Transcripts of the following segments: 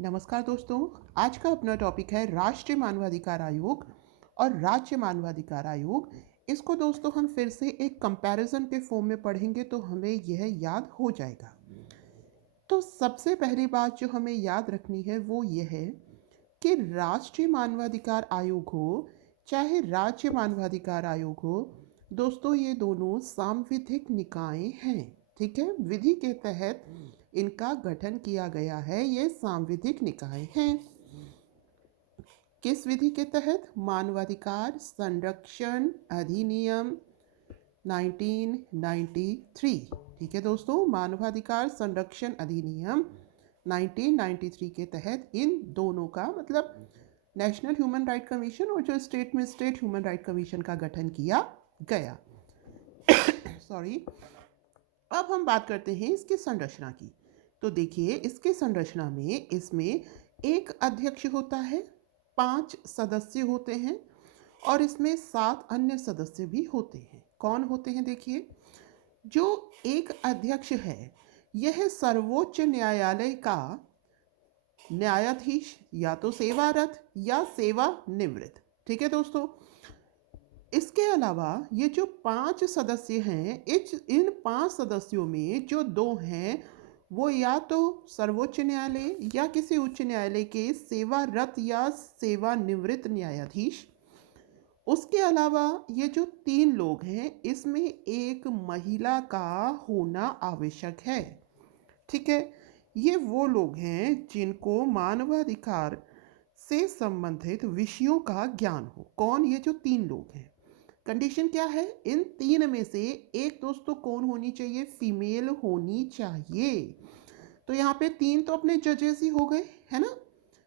नमस्कार दोस्तों। आज का अपना टॉपिक है राष्ट्रीय मानवाधिकार आयोग और राज्य मानवाधिकार आयोग। इसको दोस्तों हम फिर से एक कंपैरिजन के फॉर्म में पढ़ेंगे तो हमें यह याद हो जाएगा। तो सबसे पहली बात जो हमें याद रखनी है वो ये है कि राष्ट्रीय मानवाधिकार आयोग हो चाहे राज्य मानवाधिकार आयोग हो, दोस्तों ये दोनों सांविधिक निकाय हैं। ठीक है, विधि के तहत इनका गठन किया गया है। ये सांविधिक निकाय हैं। किस विधि के तहत? मानवाधिकार संरक्षण अधिनियम 1993। ठीक है दोस्तों, मानवाधिकार संरक्षण अधिनियम 1993 के तहत इन दोनों का मतलब नेशनल ह्यूमन राइट कमीशन और जो स्टेट में स्टेट ह्यूमन राइट कमीशन का गठन किया गया। सॉरी। अब हम बात करते हैं इसकी संरचना की। तो देखिए, इसके संरचना में इसमें एक अध्यक्ष होता है, 5 सदस्य होते हैं और इसमें 7 अन्य सदस्य भी होते हैं। कौन होते हैं? देखिए, जो एक अध्यक्ष है यह सर्वोच्च न्यायालय का न्यायाधीश या तो सेवारत या सेवानिवृत्त। ठीक है दोस्तों, इसके अलावा ये जो 5 सदस्य हैं, इन 5 सदस्यों में जो 2 हैं वो या तो सर्वोच्च न्यायालय या किसी उच्च न्यायालय के सेवारत या सेवानिवृत्त न्यायाधीश। उसके अलावा ये जो 3 लोग हैं इसमें एक महिला का होना आवश्यक है। ठीक है, ये वो लोग हैं जिनको मानवाधिकार से संबंधित विषयों का ज्ञान हो। कौन? ये जो 3 लोग हैं। कंडीशन क्या है? इन 3 में से एक दोस्तों कौन होनी चाहिए? फीमेल होनी चाहिए। तो यहाँ पे 3 तो अपने जजेस ही हो गए, है ना।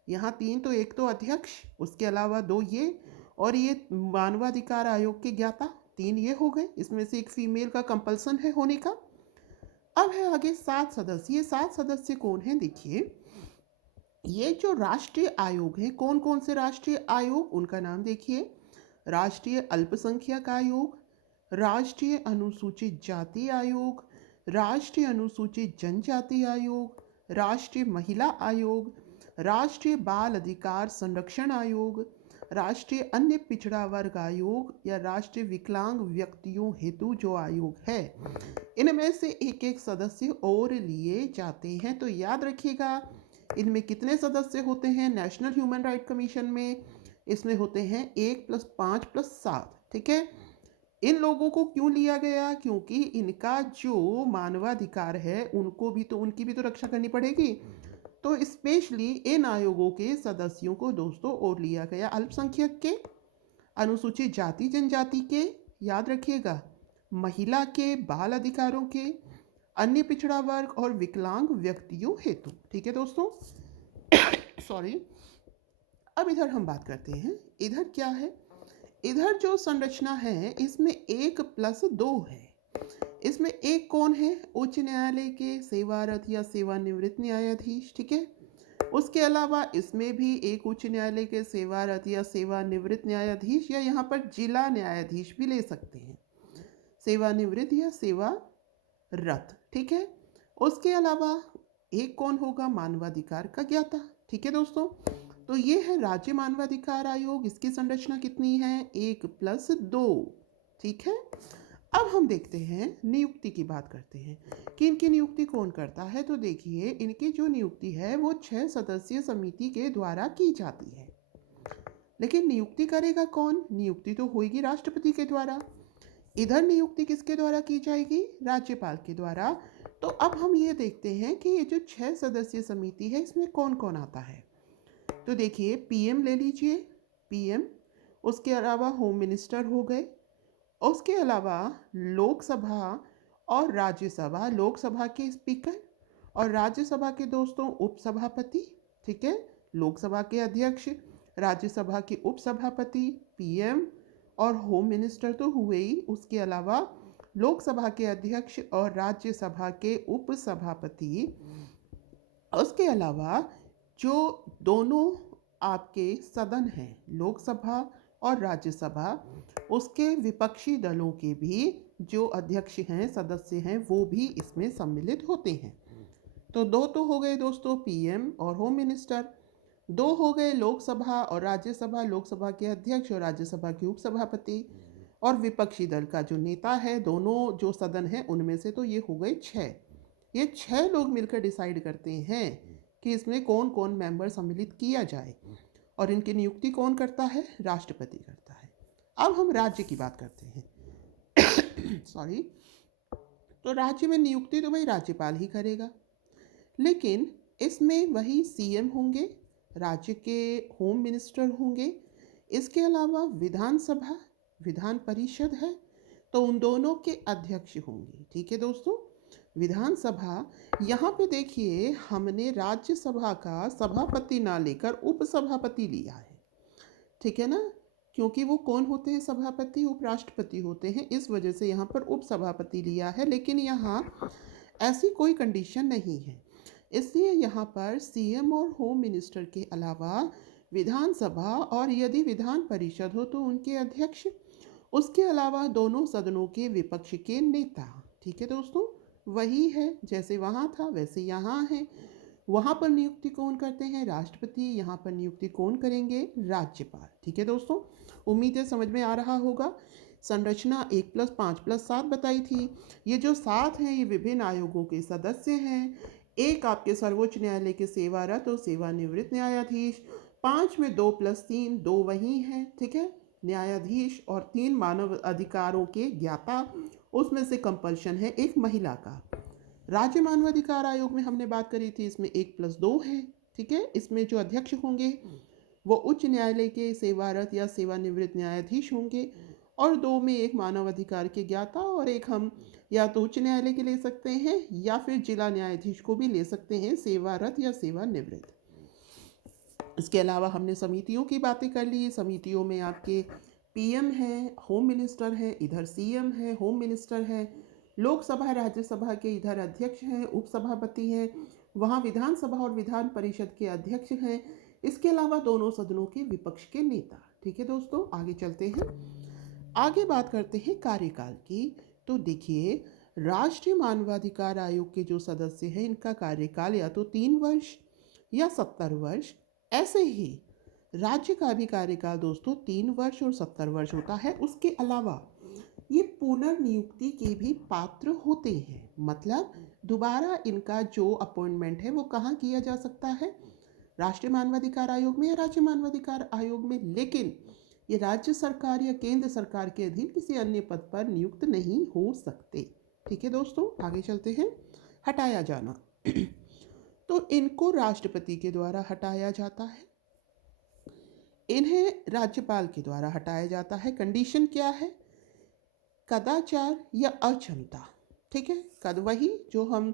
यहाँ 3 तो, एक तो अध्यक्ष, उसके अलावा 2 ये और ये मानवाधिकार आयोग के ज्ञाता, 3 ये हो गए। इसमें से एक फीमेल का कंपल्सन है होने का। अब है आगे 7 सदस्य। ये 7 सदस्य कौन हैं? देखिए, ये जो राष्ट्रीय आयोग है, कौन कौन से राष्ट्रीय आयोग? उनका नाम देखिए, राष्ट्रीय अल्पसंख्यक आयोग, राष्ट्रीय अनुसूचित जाति आयोग, राष्ट्रीय अनुसूचित जनजाति आयोग, राष्ट्रीय महिला आयोग, राष्ट्रीय बाल अधिकार संरक्षण आयोग, राष्ट्रीय अन्य पिछड़ा वर्ग आयोग या राष्ट्रीय विकलांग व्यक्तियों हेतु जो आयोग है, इनमें से एक एक सदस्य और लिए जाते हैं। तो याद रखिएगा, इनमें कितने सदस्य होते हैं? नेशनल ह्यूमन राइट कमीशन में इसमें होते हैं 1 + 5 + 7। ठीक है, इन लोगों को क्यों लिया गया? क्योंकि इनका जो मानवाधिकार है उनकी भी तो रक्षा करनी पड़ेगी। तो स्पेशली इन आयोगों के सदस्यों को दोस्तों और लिया गया अल्पसंख्यक के, अनुसूचित जाति जनजाति के, याद रखिएगा, महिला के, बाल अधिकारों के, अन्य पिछड़ा वर्ग और विकलांग व्यक्तियों हेतु। ठीक है दोस्तों, सॉरी। अब इधर हम बात करते हैं, इधर क्या है? इधर जो संरचना है इसमें 1 + 2 है। इसमें एक कौन है? उच्च न्यायालय के सेवारत या सेवानिवृत्त न्यायाधीश। ठीक है, उसके अलावा इसमें भी एक उच्च न्यायालय के सेवारत या सेवानिवृत्त न्यायाधीश या यहाँ पर जिला न्यायाधीश भी ले सकते हैं, सेवानिवृत्त या सेवारत। ठीक है, उसके अलावा एक कौन होगा? मानवाधिकार का ज्ञाता। ठीक है दोस्तों, तो ये है राज्य मानवाधिकार आयोग। इसकी संरचना कितनी है? 1 + 2। ठीक है, अब हम देखते हैं, नियुक्ति की बात करते हैं कि इनकी नियुक्ति कौन करता है। तो देखिए, इनकी जो नियुक्ति है वो 6 सदस्यीय समिति के द्वारा की जाती है। लेकिन नियुक्ति करेगा कौन? नियुक्ति तो होगी राष्ट्रपति के द्वारा। इधर नियुक्ति किसके द्वारा की जाएगी? राज्यपाल के द्वारा। तो अब हम ये देखते हैं कि ये जो 6 सदस्यीय समिति है इसमें कौन कौन आता है। तो देखिए, पीएम ले लीजिए, पीएम, उसके अलावा होम मिनिस्टर हो गए, उसके अलावा लोकसभा और राज्यसभा, लोकसभा के स्पीकर और राज्यसभा के दोस्तों उपसभापति। ठीक है, लोकसभा के अध्यक्ष, राज्यसभा के उपसभापति, पीएम और होम मिनिस्टर तो हुए ही। उसके अलावा लोकसभा के अध्यक्ष और राज्यसभा के उपसभापति। उसके अलावा जो दोनों आपके सदन हैं, लोकसभा और राज्यसभा, उसके विपक्षी दलों के भी जो अध्यक्ष हैं, सदस्य हैं, वो भी इसमें सम्मिलित होते हैं। तो दो तो हो गए दोस्तों पीएम और होम मिनिस्टर, दो हो गए लोकसभा और राज्यसभा, लोकसभा के अध्यक्ष और राज्यसभा के उपसभापति, और विपक्षी दल का जो नेता है, दोनों जो सदन है उनमें से, तो ये हो गए छः। ये छः लोग मिलकर डिसाइड करते हैं कि इसमें कौन कौन मेंबर सम्मिलित किया जाए, और इनकी नियुक्ति कौन करता है? राष्ट्रपति करता है। अब हम राज्य की बात करते हैं सॉरी। तो राज्य में नियुक्ति तो भाई राज्यपाल ही करेगा, लेकिन इसमें वही सीएम होंगे, राज्य के होम मिनिस्टर होंगे, इसके अलावा विधानसभा, विधान परिषद है, तो उन दोनों के अध्यक्ष होंगे। ठीक है दोस्तों, विधानसभा, यहाँ पे देखिए हमने राज्यसभा का सभापति ना लेकर उपसभापति लिया है, ठीक है ना, क्योंकि वो कौन होते हैं सभापति? उपराष्ट्रपति होते हैं, इस वजह से यहाँ पर उपसभापति लिया है। लेकिन यहाँ ऐसी कोई कंडीशन नहीं है, इसलिए यहाँ पर सीएम और होम मिनिस्टर के अलावा विधानसभा और यदि विधान परिषद हो तो उनके अध्यक्ष, उसके अलावा दोनों सदनों के विपक्ष के नेता। ठीक है दोस्तों, वही है जैसे वहाँ था वैसे यहाँ है। वहाँ पर नियुक्ति कौन करते हैं? राष्ट्रपति। यहाँ पर नियुक्ति कौन करेंगे? राज्यपाल। ठीक है दोस्तों, उम्मीद है समझ में आ रहा होगा। संरचना 1+5+7 बताई थी। ये जो 7 हैं ये विभिन्न आयोगों के सदस्य हैं। एक आपके सर्वोच्च न्यायालय के सेवारत और सेवानिवृत्त न्यायाधीश, 5 में 2+3, 2 वही हैं, ठीक है, न्यायाधीश, और 3 मानव अधिकारों के ज्ञाता, उसमें से कंपल्शन है एक महिला का। राज्य मानवाधिकार आयोग में हमने बात करी थी, इसमें 1+2 है, ठीक है। इसमें जो अध्यक्ष होंगे वो उच्च न्यायालय के सेवारत या सेवानिवृत्त न्यायाधीश होंगे, और 2 में एक मानव अधिकार के ज्ञाता और एक हम या तो उच्च न्यायालय के ले सकते हैं या फिर जिला न्यायाधीश को भी ले सकते हैं, सेवारत या सेवानिवृत्त। इसके अलावा हमने समितियों की बातें कर ली। समितियों में आपके पीएम है, होम मिनिस्टर है, इधर सीएम है, होम मिनिस्टर है, लोकसभा राज्यसभा के इधर अध्यक्ष हैं, उपसभापति हैं, वहाँ विधानसभा और विधान परिषद के अध्यक्ष हैं, इसके अलावा दोनों सदनों के विपक्ष के नेता। ठीक है दोस्तों, आगे चलते हैं, आगे बात करते हैं कार्यकाल की। तो देखिए, राष्ट्रीय मानवाधिकार आयोग के जो सदस्य हैं इनका कार्यकाल या तो 3 वर्ष या 70 वर्ष, ऐसे ही राज्य का भी कार्यकाल दोस्तों 3 वर्ष और 70 वर्ष होता है। उसके अलावा ये पुनर्नियुक्ति के भी पात्र होते हैं, मतलब दोबारा इनका जो अपॉइंटमेंट है वो कहाँ किया जा सकता है? राष्ट्रीय मानवाधिकार आयोग में या राज्य मानवाधिकार आयोग में, लेकिन ये राज्य सरकार या केंद्र सरकार के अधीन किसी अन्य पद पर नियुक्त नहीं हो सकते। ठीक है दोस्तों, आगे चलते हैं। हटाया जाना तो इनको राष्ट्रपति के द्वारा हटाया जाता है, इन्हें राज्यपाल के द्वारा हटाया जाता है। कंडीशन क्या है? कदाचार या अक्षमता। ठीक है, कद वही जो हम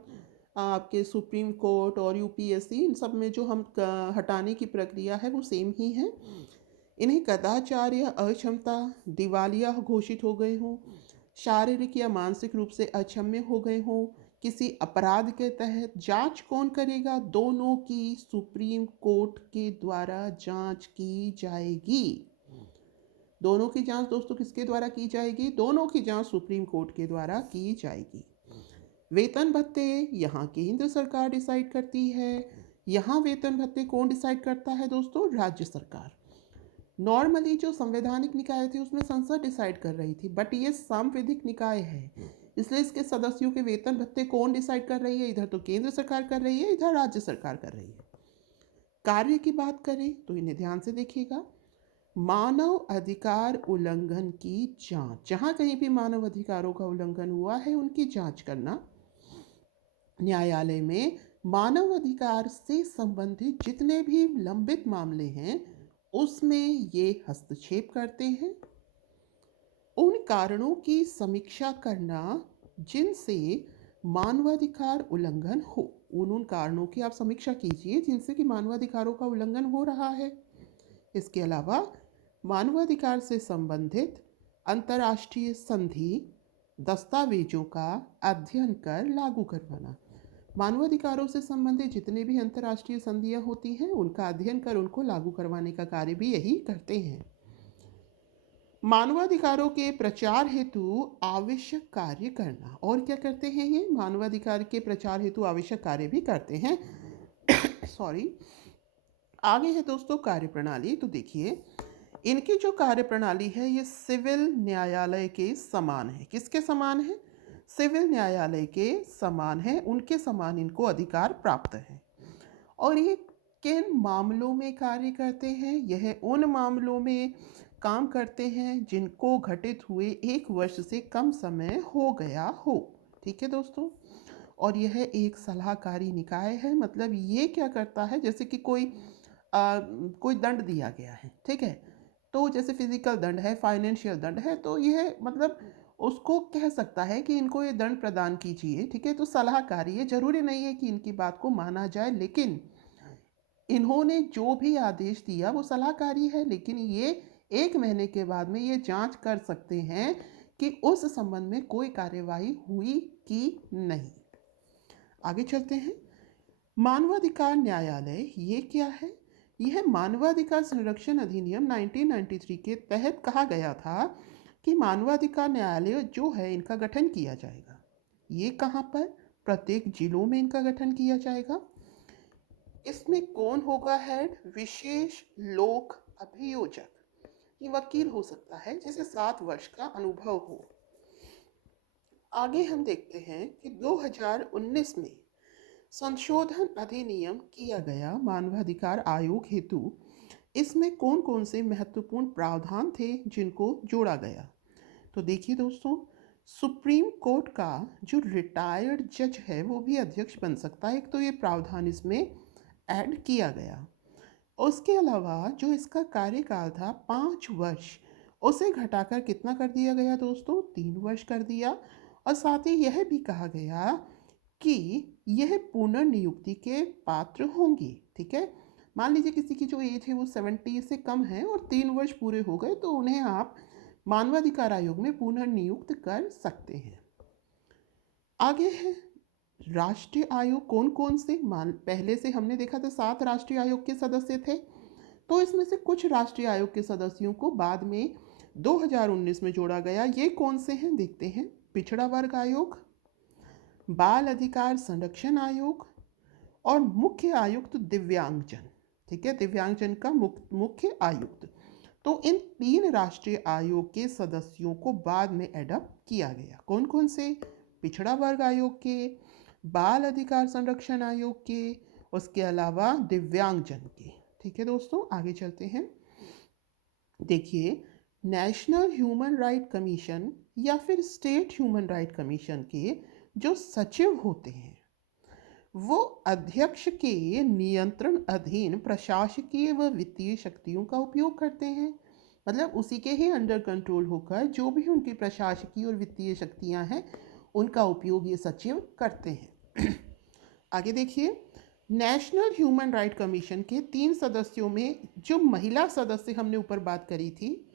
आपके सुप्रीम कोर्ट और यूपीएससी इन सब में जो हम हटाने की प्रक्रिया है वो सेम ही है। इन्हें कदाचार या अक्षमता, दिवालिया घोषित हो गए हों, शारीरिक या मानसिक रूप से अक्षम्य हो गए हों, किसी अपराध के तहत। जांच कौन करेगा? दोनों की सुप्रीम कोर्ट के द्वारा जांच की जाएगी। दोनों की जांच दोस्तों किसके द्वारा की जाएगी? दोनों की जांच सुप्रीम कोर्ट के द्वारा की जाएगी। वेतन भत्ते यहाँ केंद्र सरकार डिसाइड करती है। यहाँ वेतन भत्ते कौन डिसाइड करता है दोस्तों? राज्य सरकार। नॉर्मली जो संवैधानिक निकाय थे उसमें संसद डिसाइड कर रही थी, बट ये सांविधिक निकाय है, इसलिए इसके सदस्यों के वेतन भत्ते कौन डिसाइड कर रही है? इधर तो केंद्र सरकार कर रही है, इधर राज्य सरकार कर रही है। कार्य की बात करें तो इन्हें ध्यान से देखिएगा। मानव अधिकार उल्लंघन की जांच, जहां कहीं भी मानव अधिकारों का उल्लंघन हुआ है उनकी जांच करना। न्यायालय में मानव अधिकार से संबंधित जितने भी लंबित मामले हैं उसमें ये हस्तक्षेप करते हैं। उन कारणों की समीक्षा करना जिनसे मानवाधिकार उल्लंघन हो, उन कारणों की आप समीक्षा कीजिए जिनसे कि मानवाधिकारों का उल्लंघन हो रहा है। इसके अलावा मानवाधिकार से संबंधित अंतर्राष्ट्रीय संधि दस्तावेजों का अध्ययन कर लागू करवाना। मानवाधिकारों से संबंधित जितने भी अंतर्राष्ट्रीय संधियां होती हैं उनका अध्ययन कर उनको लागू करवाने का कार्य भी यही करते हैं। मानवाधिकारों के प्रचार हेतु आवश्यक कार्य करना। और क्या करते हैं ये? मानवाधिकार के प्रचार हेतु आवश्यक कार्य भी करते हैं। सॉरी। आगे है दोस्तों कार्यप्रणाली। तो देखिए, इनकी जो कार्यप्रणाली है ये सिविल न्यायालय के समान है। किसके समान है? सिविल न्यायालय के समान है, उनके समान इनको अधिकार प्राप्त है। और ये किन मामलों में कार्य करते हैं? यह उन मामलों में काम करते हैं जिनको घटित हुए 1 वर्ष से कम समय हो गया हो। ठीक है दोस्तों। और यह एक सलाहकारी निकाय है। मतलब ये क्या करता है, जैसे कि कोई दंड दिया गया है, ठीक है, तो जैसे फिजिकल दंड है, फाइनेंशियल दंड है, तो यह मतलब उसको कह सकता है कि इनको ये दंड प्रदान कीजिए। ठीक है, तो सलाहकारी है। जरूरी नहीं है कि इनकी बात को माना जाए, लेकिन इन्होंने जो भी आदेश दिया वो सलाहकारी है। लेकिन ये 1 महीने के बाद में ये जांच कर सकते हैं कि उस संबंध में कोई कार्यवाही हुई कि नहीं। आगे चलते हैं। मानवाधिकार न्यायालय ये क्या है? यह मानवाधिकार संरक्षण अधिनियम 1993 के तहत कहा गया था कि मानवाधिकार न्यायालय जो है इनका गठन किया जाएगा। ये कहाँ पर? प्रत्येक जिलों में इनका गठन किया जाएगा। इसमें कौन होगा हेड? विशेष लोक अभियोजक। ये वकील हो सकता है जिसे 7 वर्ष का अनुभव हो। आगे हम देखते हैं कि 2019 में संशोधन अधिनियम किया गया मानवाधिकार आयोग हेतु। इसमें कौन कौन से महत्वपूर्ण प्रावधान थे जिनको जोड़ा गया? तो देखिए दोस्तों, सुप्रीम कोर्ट का जो रिटायर्ड जज है वो भी अध्यक्ष बन सकता है। एक तो ये प्रावधान इसमें ऐड किया गया। उसके अलावा जो इसका कार्यकाल था 5 वर्ष, उसे घटाकर कितना कर दिया गया दोस्तों? 3 वर्ष कर दिया। और साथ ही यह भी कहा गया कि यह पुनर्नियुक्ति के पात्र होंगी। ठीक है, मान लीजिए किसी की जो एज है वो 70 से कम है और 3 वर्ष पूरे हो गए, तो उन्हें आप मानवाधिकार आयोग में पुनर्नियुक्त कर सकते हैं। आगे है राष्ट्रीय आयोग। कौन कौन से? पहले से हमने देखा था 7 राष्ट्रीय आयोग के सदस्य थे, तो इसमें से कुछ राष्ट्रीय आयोग के सदस्यों को बाद में 2019 में जोड़ा गया। ये कौन से हैं देखते हैं। पिछड़ा वर्ग आयोग, बाल अधिकार संरक्षण आयोग और मुख्य आयुक्त दिव्यांगजन। ठीक है, दिव्यांगजन का मुख्य आयुक्त। तो इन 3 राष्ट्रीय आयोग के सदस्यों को बाद में एडॉप्ट किया गया। कौन कौन से? पिछड़ा वर्ग आयोग के, बाल अधिकार संरक्षण आयोग के, उसके अलावा दिव्यांगजन के। ठीक है दोस्तों, आगे चलते हैं। देखिए, नेशनल ह्यूमन राइट कमीशन या फिर स्टेट ह्यूमन राइट कमीशन के जो सचिव होते हैं वो अध्यक्ष के नियंत्रण अधीन प्रशासकीय व वित्तीय शक्तियों का उपयोग करते हैं। मतलब उसी के ही अंडर कंट्रोल होकर जो भी उनकी प्रशासकीय और वित्तीय शक्तियां हैं उनका उपयोग ये सचिव करते हैं। आगे देखिए, नेशनल ह्यूमन राइट कमीशन के 3 सदस्यों में जो महिला सदस्य हमने ऊपर बात करी थी,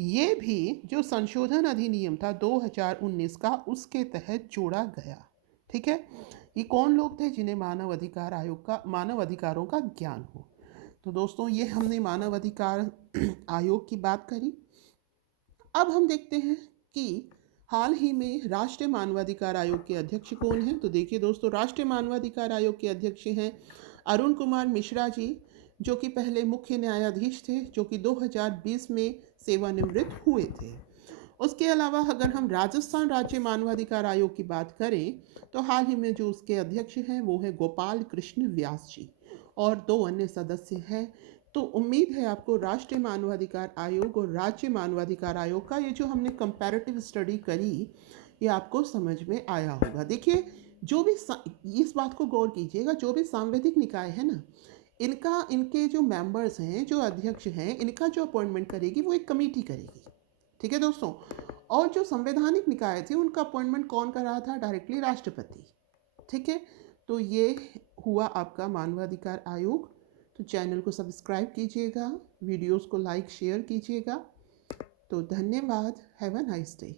ये भी जो संशोधन अधिनियम था 2019 का उसके तहत जोड़ा गया। ठीक है, ये कौन लोग थे? जिन्हें मानव अधिकार आयोग का मानव अधिकारों का ज्ञान हो। तो दोस्तों, ये हमने मानव अधिकार आयोग की बात करी। अब हम देखते हैं कि हाल ही में राष्ट्रीय मानवाधिकार आयोग के अध्यक्ष कौन हैं। तो देखिए दोस्तों, राष्ट्रीय मानवाधिकार आयोग के अध्यक्ष हैं अरुण कुमार मिश्रा जी, जो कि पहले मुख्य न्यायाधीश थे, जो कि 2020 में सेवानिवृत्त हुए थे। उसके अलावा अगर हम राजस्थान राज्य मानवाधिकार आयोग की बात करें तो हाल ही में जो उसके अध्यक्ष हैं वो है गोपाल कृष्ण व्यास जी, और 2 अन्य सदस्य हैं। तो उम्मीद है आपको राष्ट्रीय मानवाधिकार आयोग और राज्य मानवाधिकार आयोग का ये जो हमने कंपैरेटिव स्टडी करी ये आपको समझ में आया होगा। देखिए, जो भी इस बात को गौर कीजिएगा, जो भी सांवैधिक निकाय है ना, इनके जो मेंबर्स हैं, जो अध्यक्ष हैं, इनका जो अपॉइंटमेंट करेगी वो एक कमेटी करेगी। ठीक है दोस्तों, और जो संवैधानिक निकाय थे उनका अपॉइंटमेंट कौन कर रहा था? डायरेक्टली राष्ट्रपति। ठीक है, तो ये हुआ आपका मानवाधिकार आयोग। तो चैनल को सब्सक्राइब कीजिएगा, वीडियोस को लाइक शेयर कीजिएगा। तो धन्यवाद। Have a nice day.